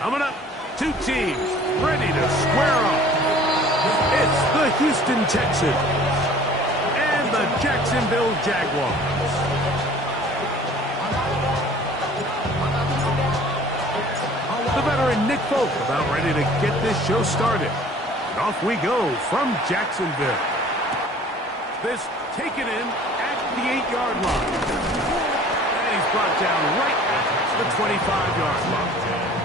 Coming up, two teams ready to square off. It's the Houston Texans and the Jacksonville Jaguars. The veteran Nick Folk about ready to get this show started. And off we go from Jacksonville. This taken in at the 8-yard line. And he's brought down right at the 25-yard line.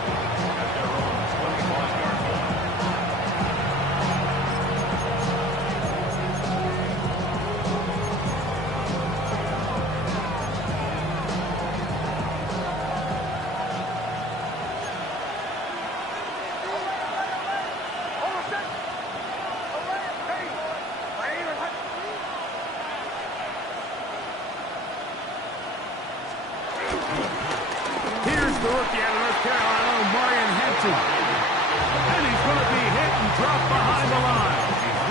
The rookie out of North Carolina, Marion Hampton. And he's going to be hit and dropped behind the line.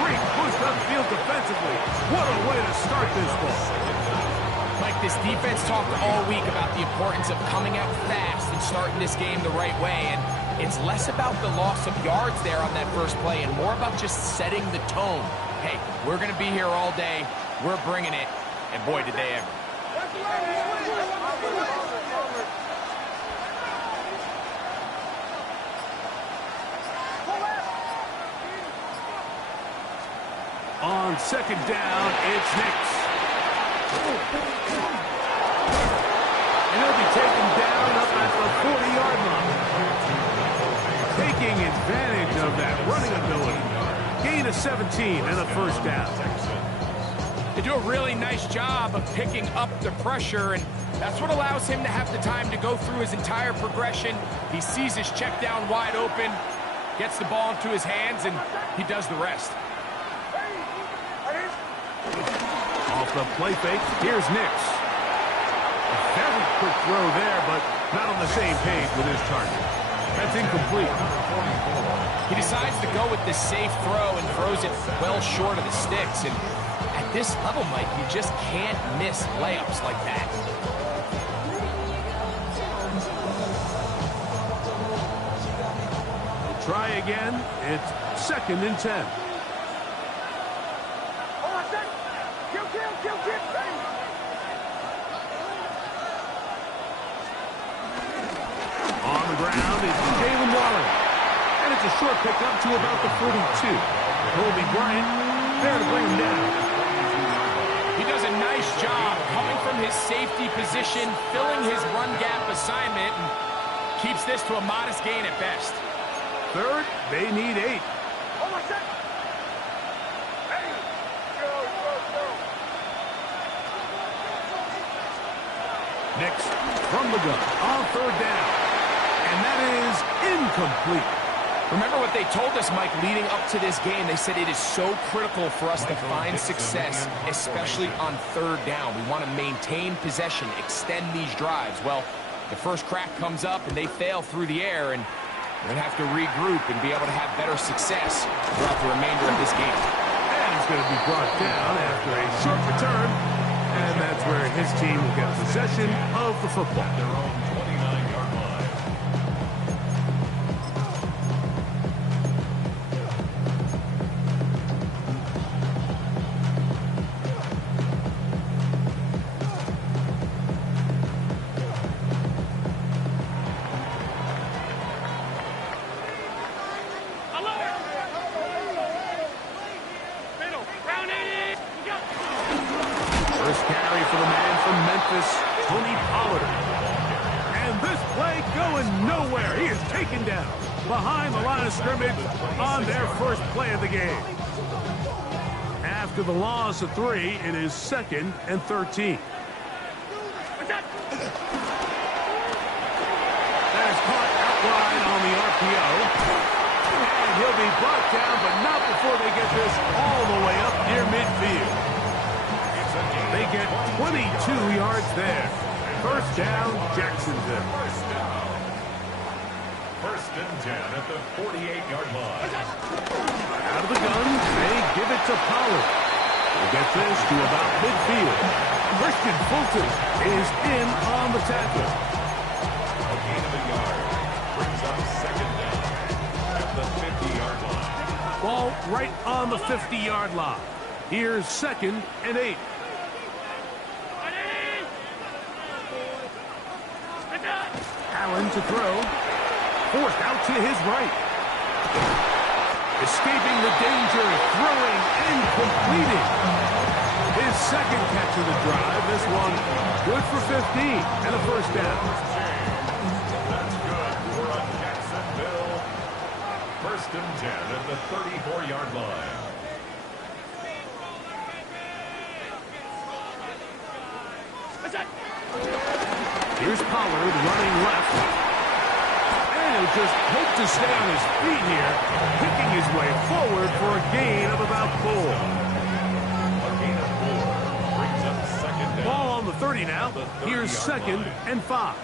Great push upfield defensively. What a way to start this ball. Mike, this defense talked all week about the importance of coming out fast and starting this game the right way. And it's less about the loss of yards there on that first play and more about just setting the tone. Hey, we're going to be here all day. We're bringing it. And boy, did they ever. On second down, it's Nix. And he'll be taken down up at the 40-yard line. Taking advantage of that running ability. Gain of 17 and a first down. They do a really nice job of picking up the pressure, and that's what allows him to have the time to go through his entire progression. He sees his check down wide open, gets the ball into his hands, and he does the rest. Off the play fake, here's Nix. A very quick throw there, but not on the same page with his target. That's incomplete. He decides to go with the safe throw and throws it well short of the sticks. And at this level, Mike, you just can't miss layups like that. Try again. It's 2nd and 10. On the ground is Jalen Waller. And it's a short pickup to about the 42. Kobe Bryant there to bring him down. He does a nice job coming from his safety position, filling his run gap assignment, and keeps this to a modest gain at best. Third, they need 8. Nix from the gun on 3rd down. And that is incomplete. Remember what they told us, Mike, leading up to this game. They said it is so critical for us to find success, especially on 3rd down. We want to maintain possession, extend these drives. Well, the first crack comes up and they fail through the air, and we're going to have to regroup and be able to have better success throughout the remainder of this game. And he's going to be brought down after a sharp return. And that's where his team will get possession of the football. Their own 29-yard line. First carry for the man from Memphis, Tony Pollard. And this play going nowhere. He is taken down behind the line of scrimmage on their first play of the game. After the loss of 3, it is 2nd and 13. That is caught out wide on the RPO. And he'll be brought down, but not before they get this all the way up near midfield. They get 22 yards there. First down, Jacksonville. First and 10 at the 48-yard line. Out of the gun, they give it to Pollard. We'll get this to about midfield. Christian Fulton is in on the tackle. A gain of a yard brings up 2nd right on the 50-yard line. Here's 2nd and 8. Allen to throw. Forced out to his right. Escaping the danger, throwing and completing. His 2nd catch of the drive. This one good for 15 and a first down. That's good for Jacksonville. 1st and 10 at the 34-yard line. Here's Pollard running left. And he'll just hope to stay on his feet here, picking his way forward for a gain of about 4. A gain of 4 brings up 2nd down. Ball on the 30 now. Here's 2nd and 5.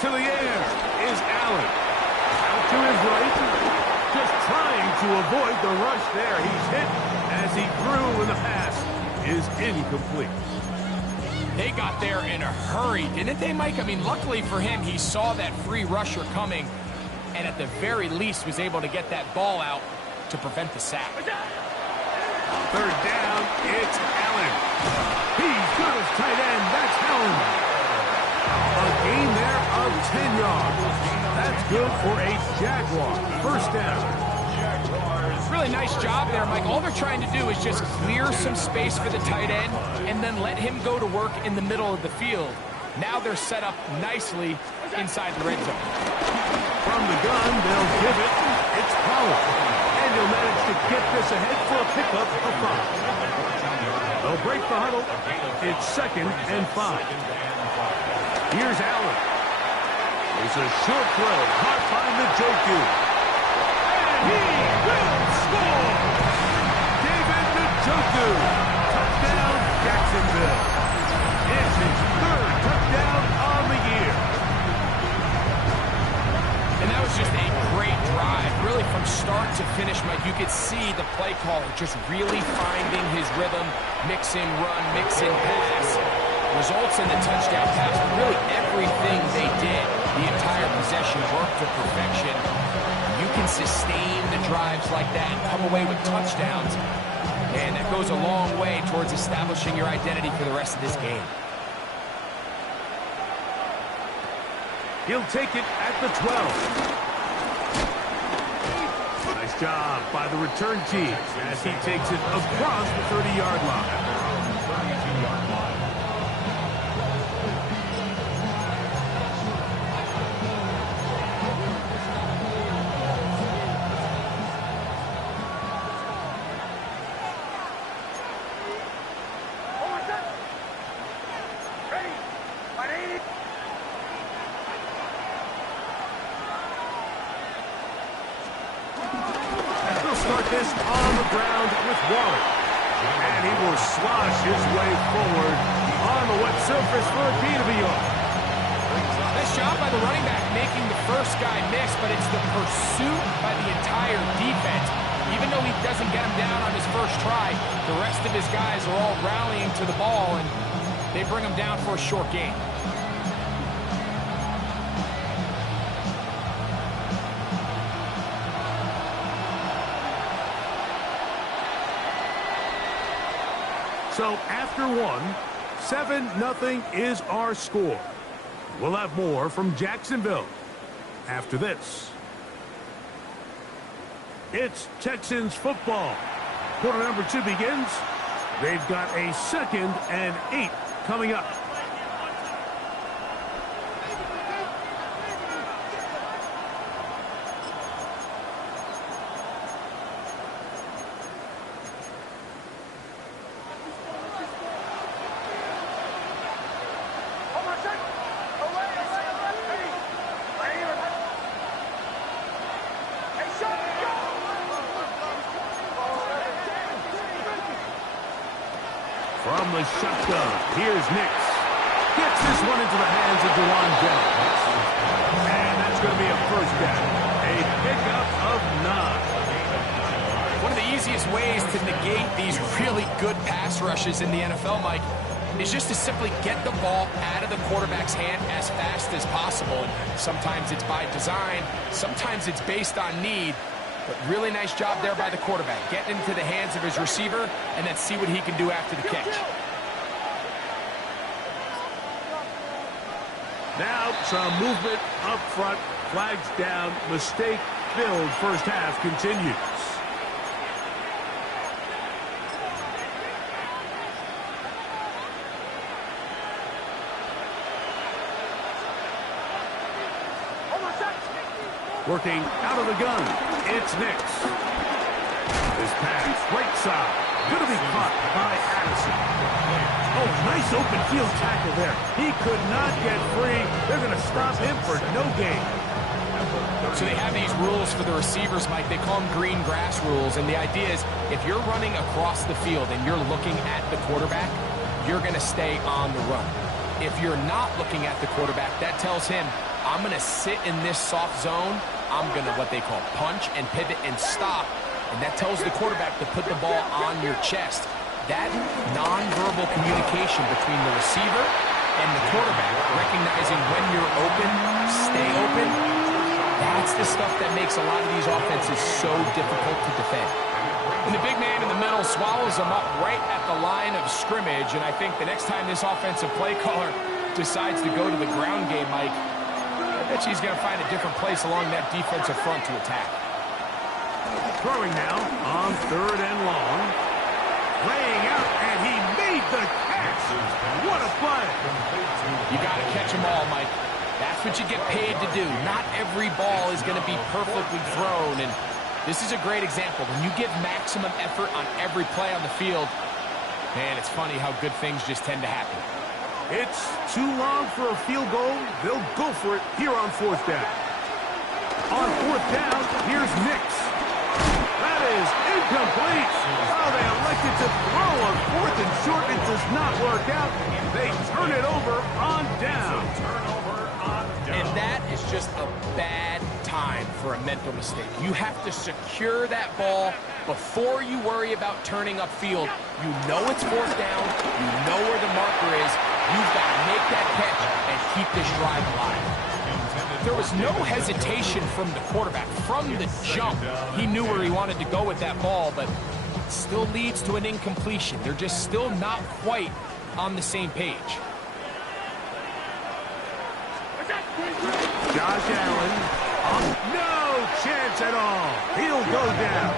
To the air is Allen. Out to his right. Just trying to avoid the rush there. He's hit as he threw, and the pass is incomplete. They got there in a hurry, didn't they, Mike? I mean, luckily for him, he saw that free rusher coming, and at the very least was able to get that ball out to prevent the sack. 3rd down, it's Allen. He's got his tight end. That's Allen. A gain there of 10 yards. That's good for a Jaguar. 1st down. Really nice job there, Mike. All they're trying to do is just clear some space for the tight end and then let him go to work in the middle of the field. Now they're set up nicely inside the red zone. From the gun, they'll give it. It's Pollard. And he'll manage to get this ahead for a pickup of 5. They'll break the huddle. It's 2nd and 5. Here's Allen. It's a short throw. Caught by Njoku. He will score! David Njoku. Touchdown, Jacksonville. It's his 3rd touchdown on the year. And that was just a great drive. Really from start to finish, Mike, you could see the play caller just really finding his rhythm, mixing run, mixing pass. Results in the touchdown pass. Really everything they did, the entire possession worked to perfection. You can sustain the drives like that and come away with touchdowns, and that goes a long way towards establishing your identity for the rest of this game. He'll take it at the 12. Nice job by the return team as he takes it across the 30-yard line. This on the ground with Waller. And he will slosh his way forward on the wet surface for a gain of a yard. Nice job by the running back making the first guy miss, but it's the pursuit by the entire defense. Even though he doesn't get him down on his first try, the rest of his guys are all rallying to the ball, and they bring him down for a short gain. So after 7-0 is our score. We'll have more from Jacksonville after this. It's Texans football. Quarter number 2 begins. They've got a 2nd and 8 coming up. From the shotgun, here's Nix. Gets this one into the hands of Dewan Jones. And that's going to be a first down. A pickup of 9. One of the easiest ways to negate these really good pass rushes in the NFL, Mike, is just to simply get the ball out of the quarterback's hand as fast as possible. And sometimes it's by design, sometimes it's based on need. But really nice job there by the quarterback, getting into the hands of his receiver and then see what he can do after the catch. Now some movement up front, flags down, mistake-filled first half continues. Working out of the gun, it's Nix. This pass, right side, going to be caught by Addison. Oh, nice open field tackle there. He could not get free. They're going to stop him for no gain. So they have these rules for the receivers, Mike. They call them green grass rules. And the idea is if you're running across the field and you're looking at the quarterback, you're going to stay on the run. If you're not looking at the quarterback, that tells him, I'm going to sit in this soft zone. I'm going to what they call punch and pivot and stop. And that tells the quarterback to put the ball on your chest. That nonverbal communication between the receiver and the quarterback, recognizing when you're open, stay open, that's the stuff that makes a lot of these offenses so difficult to defend. And the big man in the middle swallows him up right at the line of scrimmage. And I think the next time this offensive play caller decides to go to the ground game, Mike, I bet he's going to find a different place along that defensive front to attack. Throwing now on 3rd and long. Laying out, and he made the catch. What a play. You got to catch them all, Mike. That's what you get paid to do. Not every ball is going to be perfectly thrown, and this is a great example. When you give maximum effort on every play on the field, man, it's funny how good things just tend to happen. It's too long for a field goal. They'll go for it here on 4th down. On 4th down, here's Nix. That is incomplete. Oh, they elected to throw on 4th and short. It does not work out. They turn it over on down. And that is just a bad time for a mental mistake. You have to secure that ball before you worry about turning upfield. You know it's 4th down. You know where the marker is. You've got to make that catch and keep this drive alive. There was no hesitation from the quarterback. From the jump, he knew where he wanted to go with that ball, but it still leads to an incompletion. They're just still not quite on the same page. Josh Allen, no chance at all. He'll go down.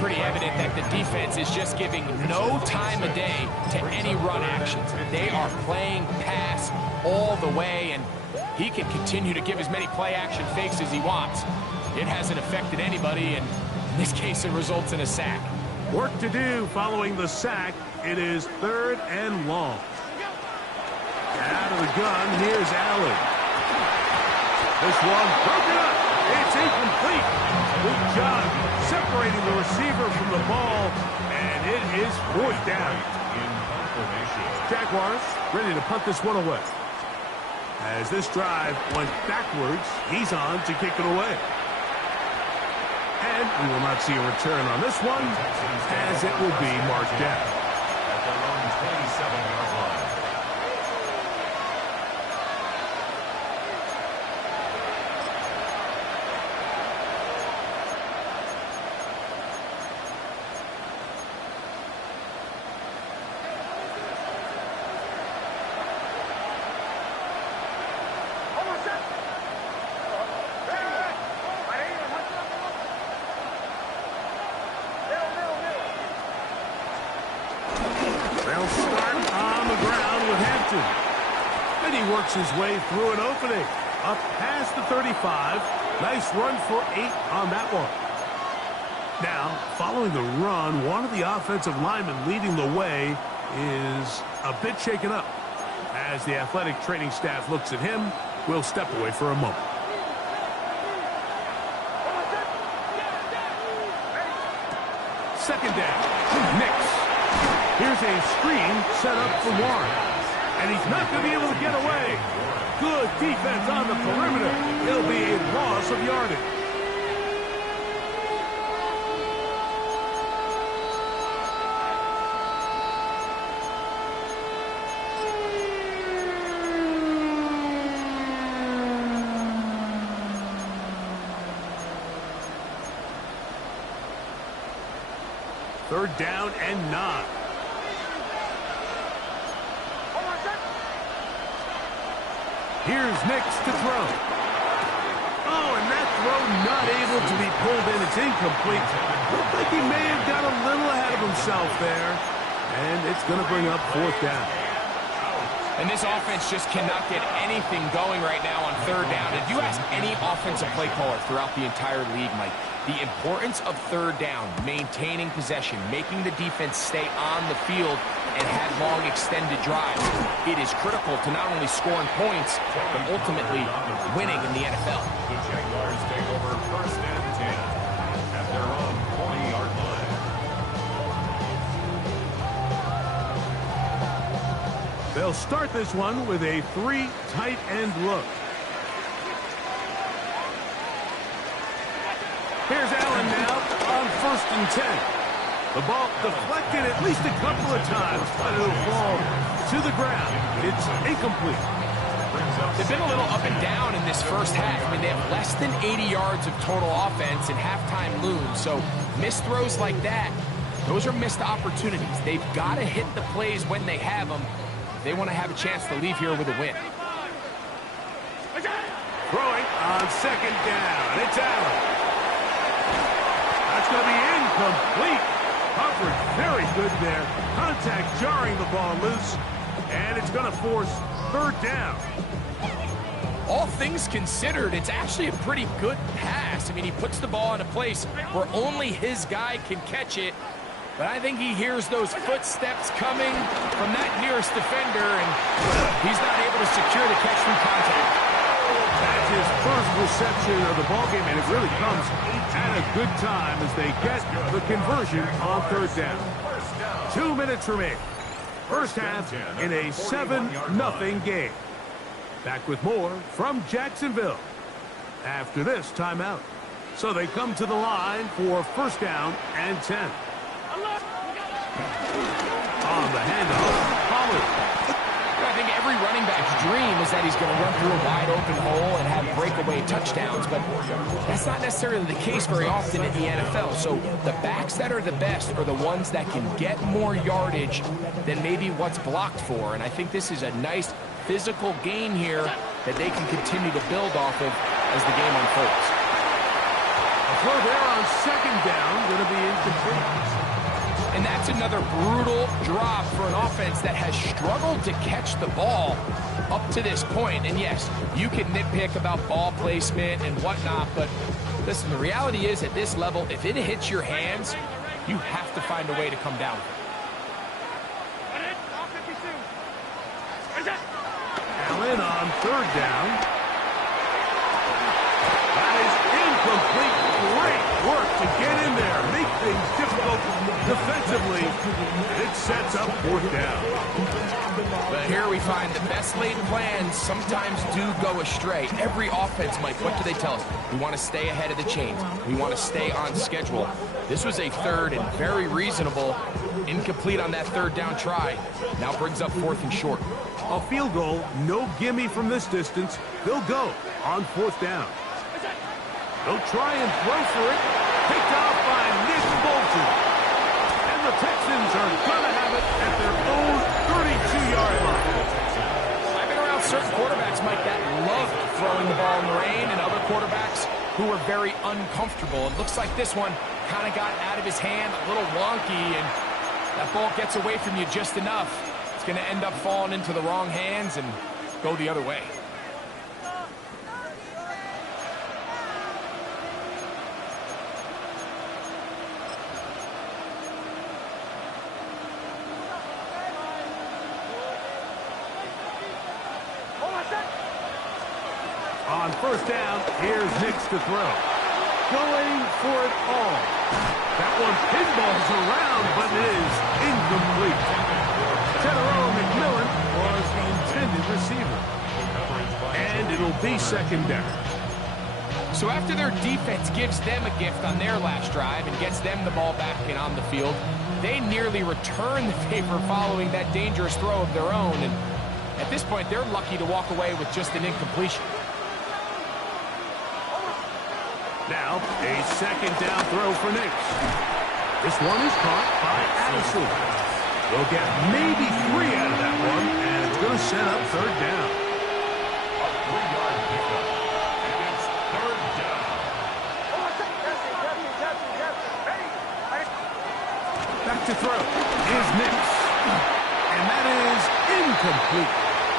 Pretty evident that the defense is just giving no time of day to any run actions. They are playing pass all the way, and he can continue to give as many play-action fakes as he wants. It hasn't affected anybody, and in this case, it results in a sack. Work to do following the sack. It is 3rd and long. Out of the gun, here's Allen. This one broken up. It's incomplete. Good job separating the receiver from the ball, and it is 4th down. Jaguars ready to punt this one away. As this drive went backwards, he's on to kick it away. And we will not see a return on this one, as it will be marked down. At their own 27-yard line. They'll start on the ground with Hampton. And he works his way through an opening. Up past the 35. Nice run for 8 on that one. Now, following the run, one of the offensive linemen leading the way is a bit shaken up. As the athletic training staff looks at him, we'll step away for a moment. Second down. Nix. Here's a screen set up for Warren. And he's not going to be able to get away. Good defense on the perimeter. It'll be a loss of yardage. 3rd down and 9. Here's Nix to throw. Oh, and that throw not able to be pulled in. It's incomplete. Looked like he may have got a little ahead of himself there. And it's going to bring up 4th down. And this offense just cannot get anything going right now on 3rd down. If you ask any offensive play caller throughout the entire league, Mike, the importance of 3rd down, maintaining possession, making the defense stay on the field and have long extended drives, it is critical to not only scoring points, but ultimately winning in the NFL. The Jaguars take over 1st and 10 at their own 20-yard line. They'll start this one with a 3 tight end look. Here's Allen now on 1st and 10. The ball deflected at least a couple of times, but it'll fall to the ground. It's incomplete. They've been a little up and down in this first half. I mean, they have less than 80 yards of total offense and halftime looms. So missed throws like that, those are missed opportunities. They've got to hit the plays when they have them. They want to have a chance to leave here with a win. Throwing on 2nd down. It's Allen. That's going to be incomplete. Coverage very good there. Contact jarring the ball loose. And it's going to force 3rd down. All things considered, it's actually a pretty good pass. I mean, he puts the ball in a place where only his guy can catch it. But I think he hears those footsteps coming from that nearest defender, and he's not able to secure the catch through contact. That's his first reception of the ballgame, and it really comes at a good time as they get the conversion on 3rd down. 2 minutes remain. First half in a 7-0 game. Back with more from Jacksonville after this timeout. So they come to the line for 1st down and 10. On the handoff, Pollard. I think every running back's dream is that he's going to run through a wide open hole and have breakaway touchdowns, but that's not necessarily the case very often in the NFL. So the backs that are the best are the ones that can get more yardage than maybe what's blocked for. And I think this is a nice physical gain here that they can continue to build off of as the game unfolds. A throw there on 2nd down, going to be incomplete. And that's another brutal drop for an offense that has struggled to catch the ball up to this point. And yes, you can nitpick about ball placement and whatnot, but listen, the reality is at this level, if it hits your hands, you have to find a way to come down. Allen on 3rd down. That is incomplete. Great work to get in there, make things difficult defensively. It sets up 4th down. But here we find the best laid plans sometimes do go astray. Every offense, Mike, what do they tell us? We want to stay ahead of the chains. We want to stay on schedule. This was a 3rd and very reasonable. Incomplete on that 3rd down try. Now brings up 4th and short. A field goal, no gimme from this distance. They'll go on 4th down. They'll try and throw for it. Picked off by Nick Bolton. And the Texans are going to have it at their own 32-yard line. I've been around certain quarterbacks, Mike, that love throwing the ball in the rain, and other quarterbacks who are very uncomfortable. It looks like this one kind of got out of his hand, a little wonky, and that ball gets away from you just enough. It's going to end up falling into the wrong hands and go the other way. On 1st down, here's Nix to throw. Going for it all. That one pinballs around, but it is incomplete. Tedero McMillan was the intended receiver. And it'll be 2nd down. So after their defense gives them a gift on their last drive and gets them the ball back and on the field, they nearly return the favor following that dangerous throw of their own. And at this point, they're lucky to walk away with just an incompletion. Now, a 2nd down throw for Nix. This one is caught by Addison. They'll get maybe 3 out of that one, and it's going to set up third down. A 3-yard pickup. And it's third down. Back to throw is Nix. And that is incomplete.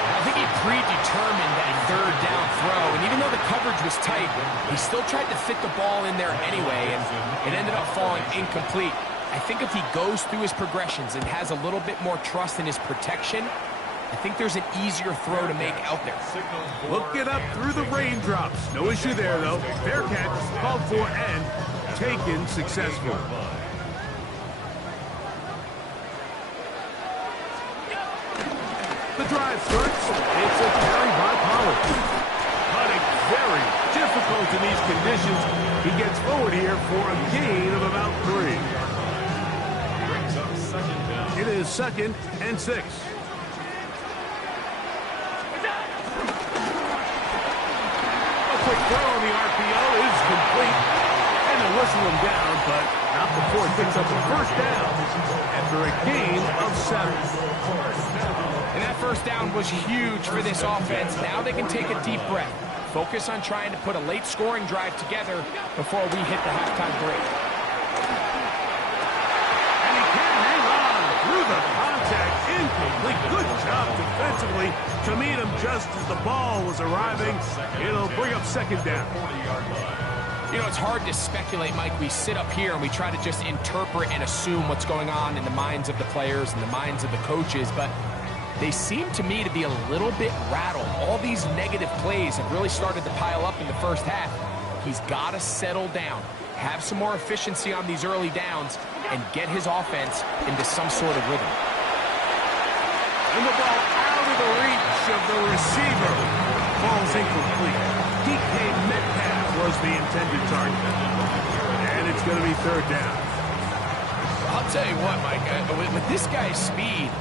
I think he predetermined that third down throw, and even though the coverage was tight, he still tried to fit the ball in there anyway, and it ended up falling incomplete. I think if he goes through his progressions and has a little bit more trust in his protection, I think there's an easier throw to make out there. Look it up through the raindrops. No issue there, though. Fair catch, called for, and taken successfully. The drive starts. It's a carry by Pollard. But it's very difficult in these conditions. He gets forward here for a gain of about 3. Brings up second down. It is 2nd and 6. A quick throw on the RPO is complete. And they'll whistle him down, but not before it picks up a first down after a gain of 7. And that first down was huge for this offense. Now they can take a deep breath. Focus on trying to put a late scoring drive together before we hit the halftime break. And he can't hang on through the contact. Incomplete. Good job defensively to meet him just as the ball was arriving. It'll bring up second down. 40-yard line. You know, it's hard to speculate, Mike. We sit up here and we try to just interpret and assume what's going on in the minds of the players and the minds of the coaches, but they seem to me to be a little bit rattled. All these negative plays have really started to pile up in the first half. He's got to settle down, have some more efficiency on these early downs, and get his offense into some sort of rhythm. And the ball out of the reach of the receiver. Ball's incomplete. DK Metcalf was the intended target. And it's going to be third down. I'll tell you what, Mike, with this guy's speed,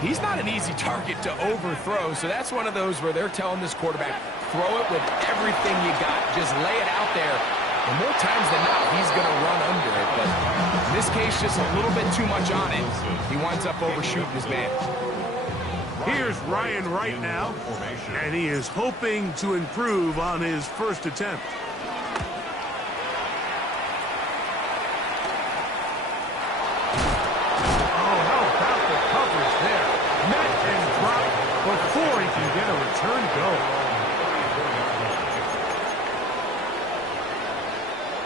he's not an easy target to overthrow, so that's one of those where they're telling this quarterback, throw it with everything you got. Just lay it out there. And more times than not, he's going to run under it. But in this case, just a little bit too much on it. He winds up overshooting his man. Here's Ryan Wright now, and he is hoping to improve on his first attempt. Before he can get a return goal.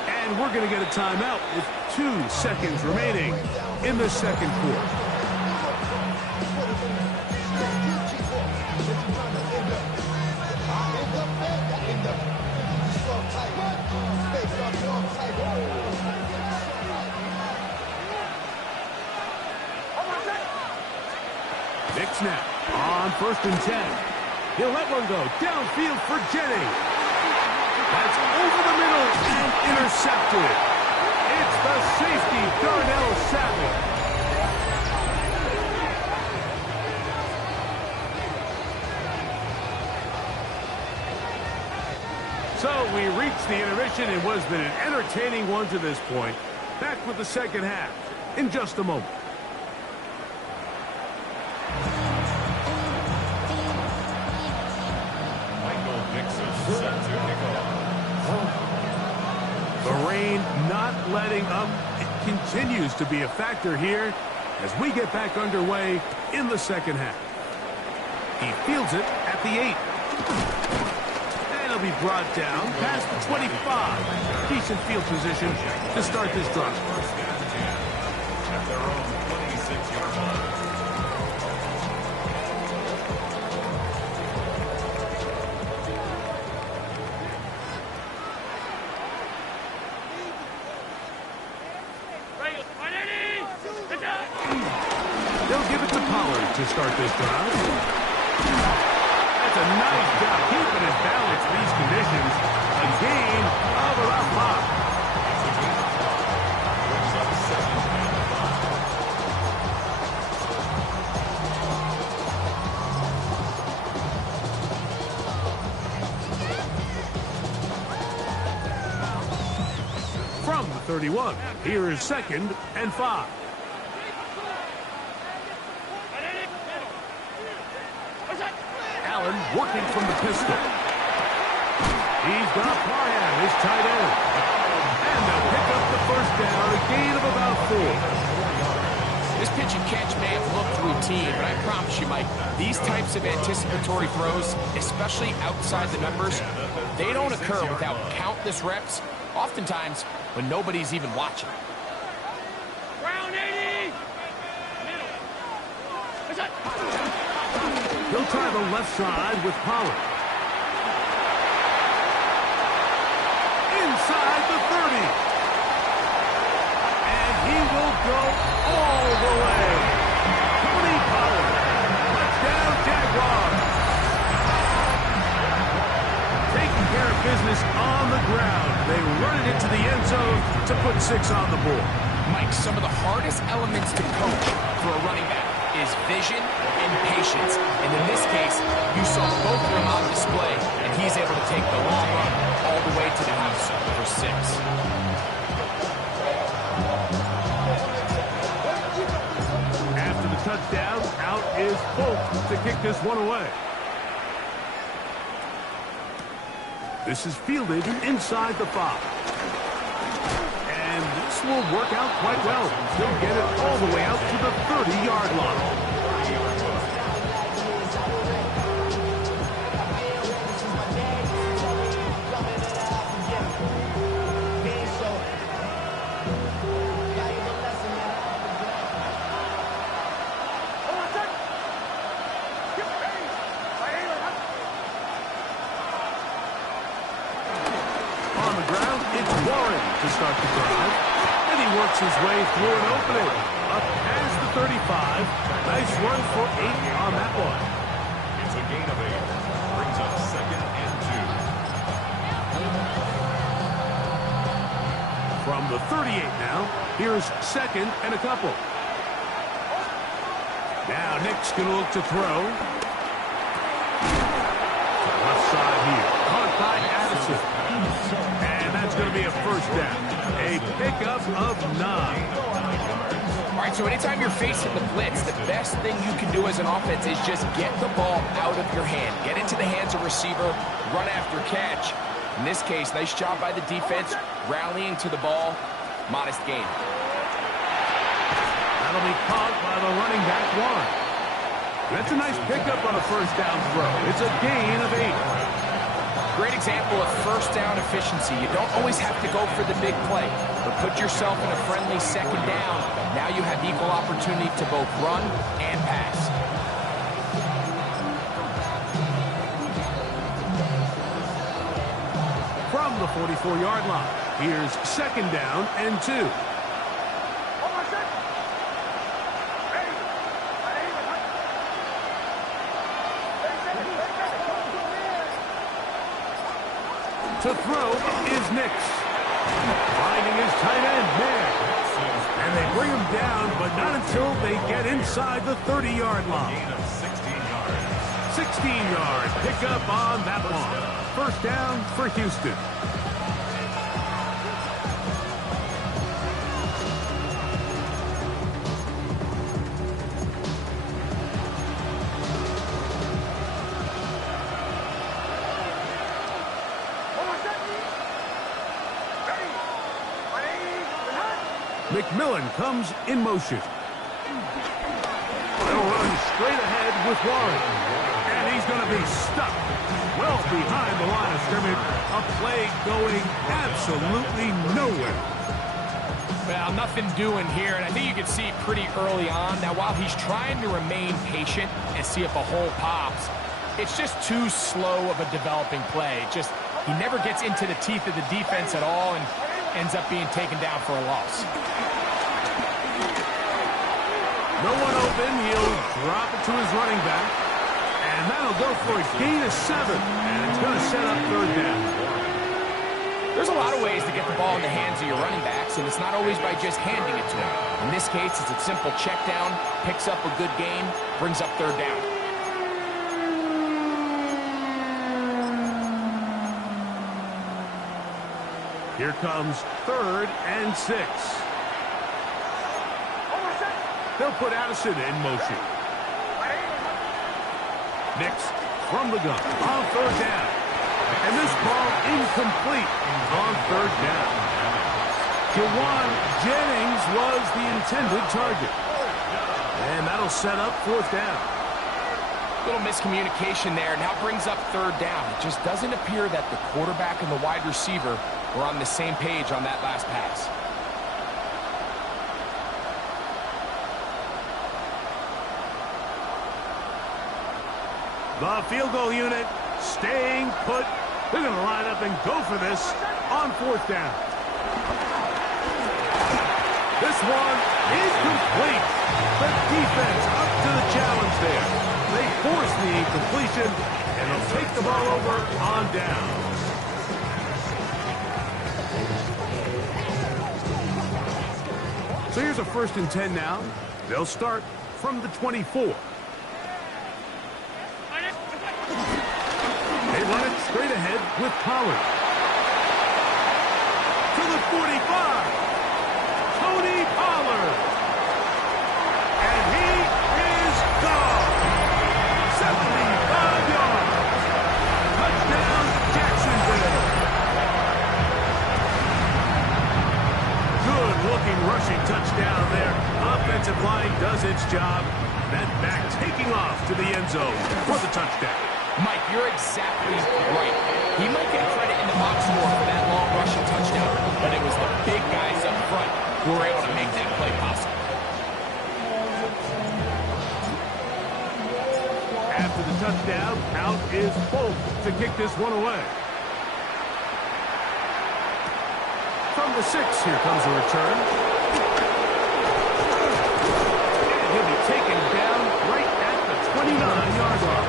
And we're going to get a timeout with 2 seconds remaining in the second quarter. Big snap on 1st and 10. He'll let one go downfield for Jennings. That's over the middle and intercepted. It's the safety, Darnell Savage. So we reached the intermission. It was been an entertaining one to this point. Back with the second half in just a moment. The rain not letting up. It continues to be a factor here as we get back underway in the second half. He fields it at the 8. And he'll be brought down past the 25. Decent field position to start this drive. At their own 26-yard line. They'll give it to Pollard to start this drive. That's a nice job keeping his balance in these conditions. A gain of about 5. From the 31. Here is 2nd and 5. Allen working from the pistol. He's got Parham, his tight end. And they'll pick up the first down, a gain of about 4. This pitch and catch may have looked routine, but I promise you, Mike, these types of anticipatory throws, especially outside the numbers, they don't occur without countless reps, oftentimes when nobody's even watching. He'll try the left side with Pollard. Inside the 30. And he will go all the way. Tony Pollard. Touchdown, Jaguars. Taking care of business on the ground. They run it into the end zone to put 6 on the board. Mike, some of the hardest elements to coach for a running back is vision and patience. And in this case, you saw both of them on display, and he's able to take the long run all the way to the house for 6. After the touchdown, out is Folk to kick this one away. This is fielded inside the 5. And this will work out quite well. He'll get it all the way out to the 30-yard line. On the ground, it's Warren to start the drive. And he works his way through an opening. Up past the 35. Nice run for 8 on that one. It's a gain of 8. Brings up 2nd and 2. From the 38 now, here's 2nd and a couple. Now Nick's going to look to throw. To the left side here. Caught by Addison. And that's going to be a first down. A pickup of 9. All right, so anytime you're facing the blitz, the best thing you can do as an offense is just get the ball out of your hand. Get into the hands of receiver, run after catch. In this case, nice job by the defense, rallying to the ball. Modest gain. That'll be caught by the running back, Warren. That's a nice pickup on a first down throw. It's a gain of 8. Great example of first down efficiency. You don't always have to go for the big play, but put yourself in a friendly 2nd down. Now you have equal opportunity to both run and pass. From the 44-yard line, here's 2nd down and 2. To throw is Nix. Finding his tight end there. And they bring him down, but not until they get inside the 30-yard line. Gain of 16 yards. 16-yard pickup on that one. First down for Houston. McMillan comes in motion. They'll run straight ahead with Warren. And he's going to be stuck well behind the line of scrimmage. A play going absolutely nowhere. Well, nothing doing here, and I think you can see pretty early on. Now, while he's trying to remain patient and see if a hole pops, it's just too slow of a developing play. He never gets into the teeth of the defense at all and ends up being taken down for a loss. No one open. He'll drop it to his running back. And that'll go for a gain of 7. And it's going to set up 3rd down. There's a lot of ways to get the ball in the hands of your running backs, and it's not always by just handing it to them. In this case, it's a simple check down, picks up a good gain, brings up 3rd down. Here comes 3rd and 6. They'll put Addison in motion. Nix from the gun on 3rd down. And this ball incomplete on 3rd down. Jawan Jennings was the intended target. And that'll set up 4th down. Little miscommunication there. Now brings up 3rd down. It just doesn't appear that the quarterback and the wide receiver were on the same page on that last pass. The field goal unit staying put. They're going to line up and go for this on 4th down. This one incomplete. The defense up to the challenge there. They force the incompletion, and they'll take the ball over on down. So here's a 1st and 10 now. They'll start from the 24. They run it straight ahead with Pollard. To the 45. Tony Pollard. And he is gone. 75 yards. Touchdown, Jacksonville. Good-looking rushing touchdown there. Offensive line does its job. That back taking off to the end zone for the touchdown. Mike, you're exactly right. He might get credit in the box score for that long rushing touchdown, but it was the big guys up front who were able to make that play possible. After the touchdown, out is Folk to kick this one away. From the 6, here comes a return. And he'll be taken down right at the 29-yard line.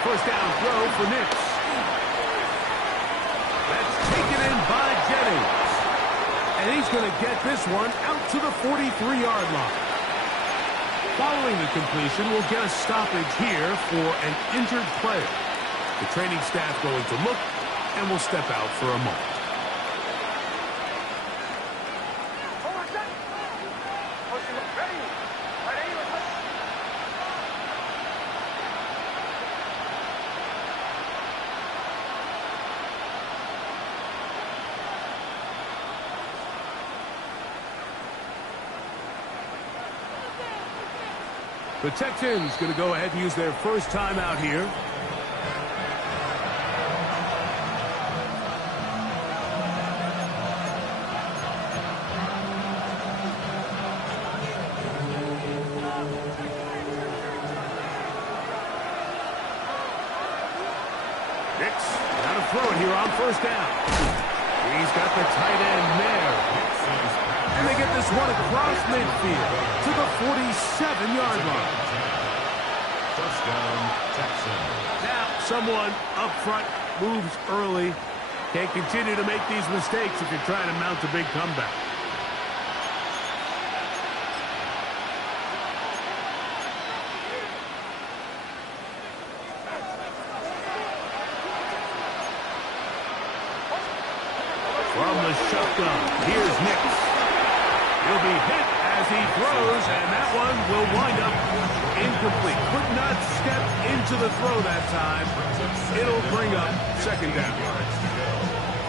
First down throw for Nix. That's taken in by Jennings. And he's going to get this one out to the 43-yard line. Following the completion, we'll get a stoppage here for an injured player. The training staff going to look, and will step out for a moment. The Texans going to go ahead and use their first timeout here. Nix got to throw it here on 1st down. He's got the tight end there. And they get this one across midfield to the 47-yard line. Touchdown, Texans. Now, someone up front moves early. Can't continue to make these mistakes if you're trying to mount a big comeback. From the shotgun, here's Nix. He'll be hit as he throws, and that one will wind up incomplete. Could not step into the throw that time. It'll bring up 2nd down.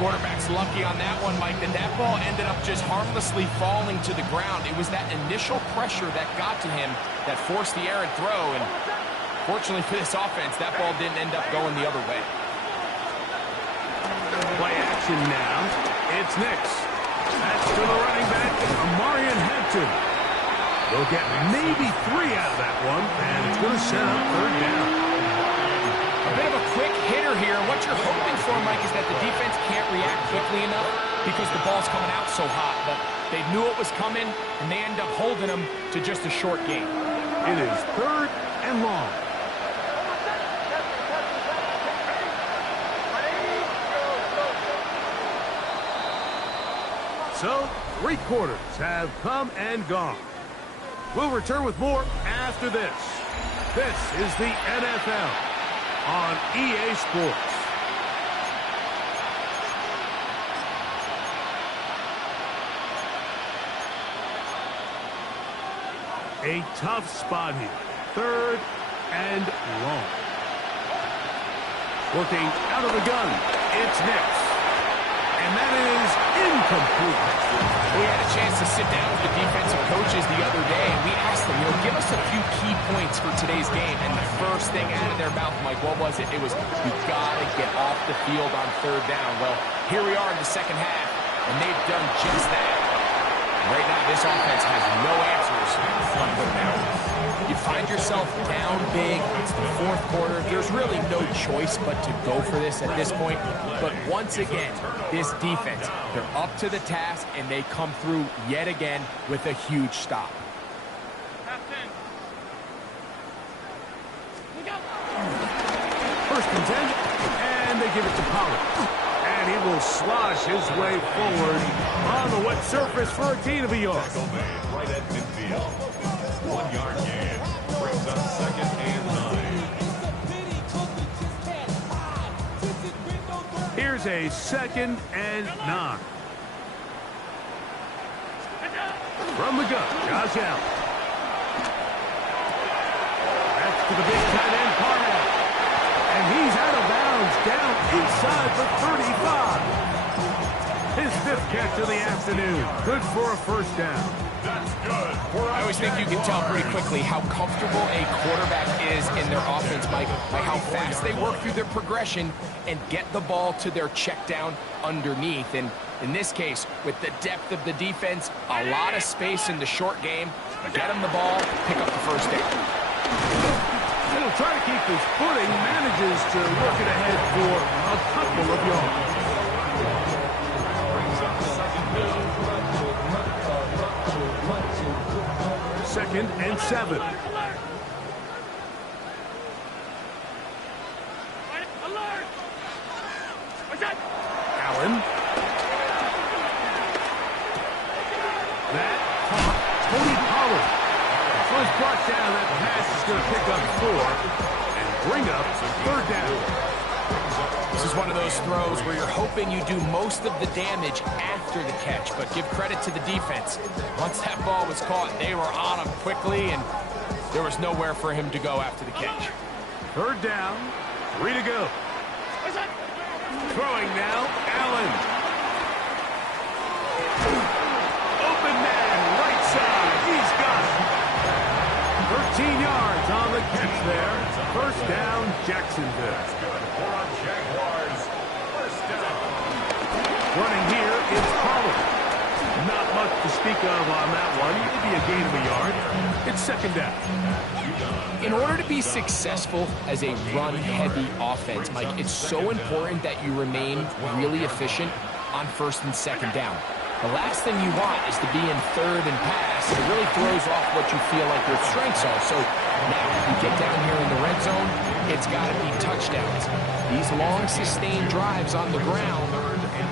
Quarterback's lucky on that one, Mike. And that ball ended up just harmlessly falling to the ground. It was that initial pressure that got to him that forced the errant throw. And fortunately for this offense, that ball didn't end up going the other way. Play action now. It's Nix. That's to the running back, Amarian Hampton. They'll get maybe 3 out of that one, and it's going to set up 3rd down. A bit of a quick hitter here. What you're hoping for, Mike, is that the defense can't react quickly enough because the ball's coming out so hot. But they knew it was coming, and they end up holding them to just a short gain. It is 3rd and long. So, 3 quarters have come and gone. We'll return with more after this. This is the NFL on EA Sports. A tough spot here. 3rd and long. Working out of the gun. It's Nix. And that is incomplete. We had a chance to sit down with the defensive coaches the other day, and we asked them, give us a few key points for today's game. And the first thing out of their mouth, Mike, what was it? It was, you got to get off the field on 3rd down. Well, here we are in the second half, and they've done just that. Right now, this offense has no answers on 3rd down. You find yourself down big. It's the 4th quarter. There's really no choice but to go for this at this point. But once again, this defense, they're up to the task, and they come through yet again with a huge stop. First and 10, and they give it to Pollard. And he will slosh his way forward on the wet surface for a gain of a yard. Right at midfield. 1-yard gain. Brings up 2nd and 9. Here's a 2nd and 9. From the gun, Josh Allen. That's to the big tight end, Parnell. And he's out of bounds down inside the 35. His 5th catch of the afternoon. Good for a 1st down. That's good. I always think you can tell pretty quickly how comfortable a quarterback is in their offense, Mike, by how fast they work through their progression and get the ball to their check down underneath. And in this case, with the depth of the defense, a lot of space in the short game, get them the ball, pick up the 1st down. He'll try to keep his footing, manages to work it ahead for a couple of yards. Brings up 2nd 2nd and 7. Allen. That caught Tony Pollard. Was brought down. That pass is going to pick up 4 and bring up 3rd down. This is one of those throws where you're hoping you do most of the damage after the catch, but give credit to the defense. Once that ball was caught, they were on him quickly, and there was nowhere for him to go after the catch. 3rd down, 3 to go. Throwing now, Allen. Open man, right side. He's got it. 13 yards on the catch there. 1st down, Jacksonville. Jaguars. 1st down. Running here, it's Pollard. Not much to speak of on that one. Maybe a gain of a yard. It's 2nd down. In order to be successful as a run-heavy offense, Mike, it's so important that you remain really efficient on 1st and 2nd down. The last thing you want is to be in 3rd and pass. It really throws off what you feel like your strengths are. So now you get down here in the red zone, it's got to be touchdowns. These long, sustained drives on the ground,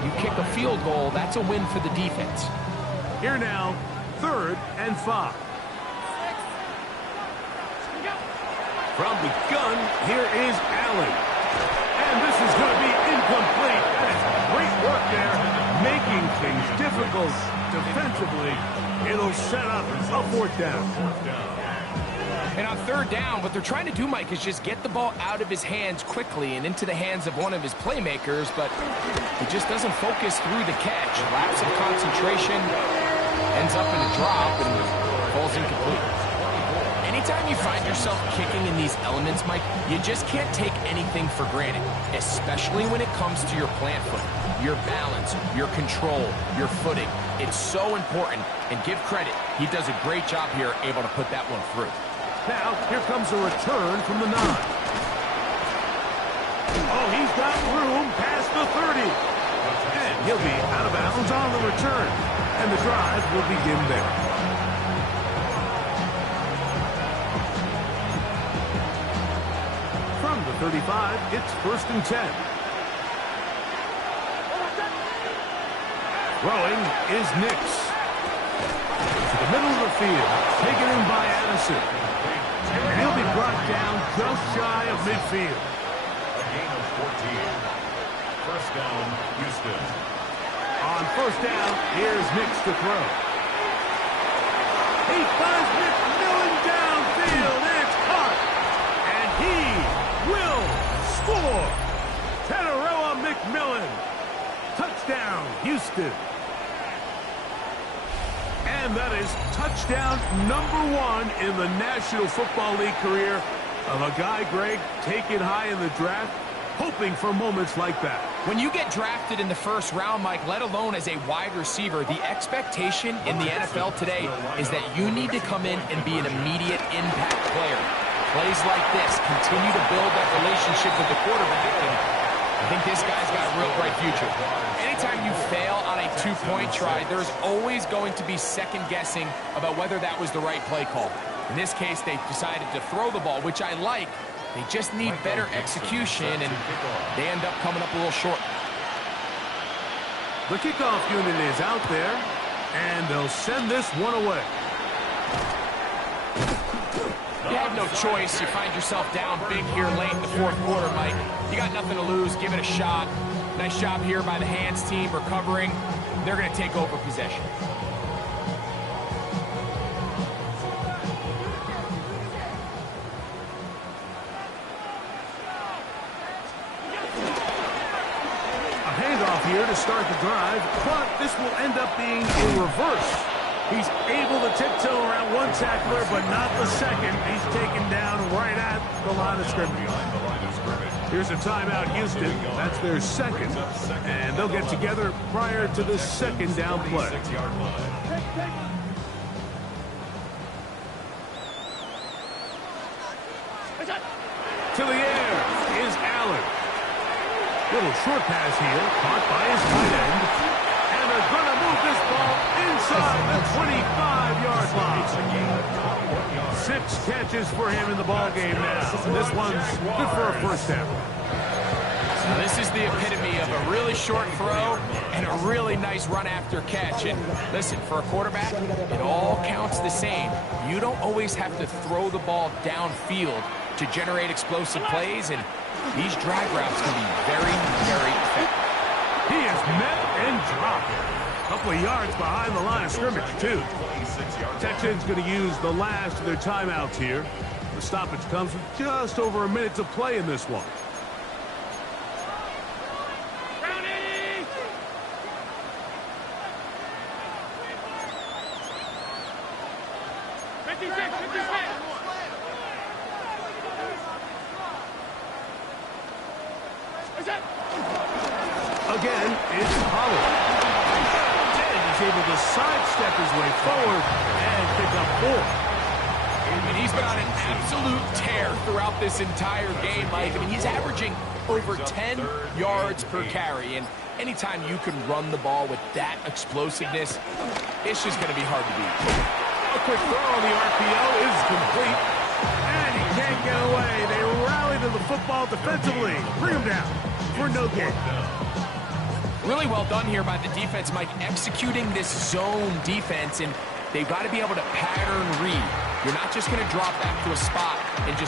you kick a field goal, that's a win for the defense. Here now, 3rd and 5. From the gun, here is Allen. And this is going to be incomplete. That is great work there, making things difficult defensively. It'll set up a 4th down. And on 3rd down, what they're trying to do, Mike, is just get the ball out of his hands quickly and into the hands of one of his playmakers, but he just doesn't focus through the catch. Lapse of concentration, ends up in a drop, and falls incomplete. Anytime you find yourself kicking in these elements, Mike, you just can't take anything for granted, especially when it comes to your plant foot, your balance, your control, your footing. It's so important, and give credit. He does a great job here, able to put that one through. Now, here comes a return from the 9. Oh, he's got room past the 30. And he'll be out of bounds on the return. And the drive will begin there. From the 35, it's 1st and 10. Throwing is Nix. To the middle of the field. Taken in by Addison. And he'll be brought down just shy of midfield. A gain of 14. First down, Houston. On first down, here's Nix to throw. He finds McMillan downfield, and it's caught. And he will score. Tataroa McMillan. Touchdown, Houston. And that is touchdown number 1 in the National Football League career of a guy, Greg, taken high in the draft, hoping for moments like that. When you get drafted in the first round, Mike, let alone as a wide receiver, the expectation in the NFL today is that you need to come in and be an immediate impact player. Plays like this continue to build that relationship with the quarterback, and I think this guy's got a real bright future. Anytime you fail on a two-point try, there's always going to be second-guessing about whether that was the right play call. In this case, they decided to throw the ball, which I like. They just need better execution, and they end up coming up a little short. The kickoff unit is out there, and they'll send this one away. You have no choice. You find yourself down big here late in the fourth quarter, Mike. You got nothing to lose. Give it a shot. Nice job here by the hands team recovering. They're going to take over possession. Here to start the drive, but this will end up being a reverse. He's able to tiptoe around one tackler, but not the second. He's taken down right at the line of scrimmage. Here's a timeout, Houston. That's their second, and they'll get together prior to the second down play. To the air is Allen. Little short pass here, caught by his tight end. And they're going to move this ball inside the 25-yard line. 6 catches for him in the ball game now. And this one's good for a first down. Now, this is the epitome of a really short throw and a really nice run after catch. And listen, for a quarterback, it all counts the same. You don't always have to throw the ball downfield to generate explosive plays, and these drag routes can be very, very effective. He is met and dropped. A couple of yards behind the line of scrimmage, too. Texans going to use the last of their timeouts here. The stoppage comes with just over a minute to play in this one. Again, it's Pollard. And he's able to sidestep his way forward and pick up 4. And he's been on an absolute tear throughout this entire game, Mike. I mean, he's averaging over 10 yards per carry. And anytime you can run the ball with that explosiveness, it's just going to be hard to beat. A quick throw on the RPO is complete. And he can't get away. They rally to the football defensively. Bring him down for no gain. Really well done here by the defense, Mike, executing this zone defense, and they've got to be able to pattern read. You're not just going to drop back to a spot and just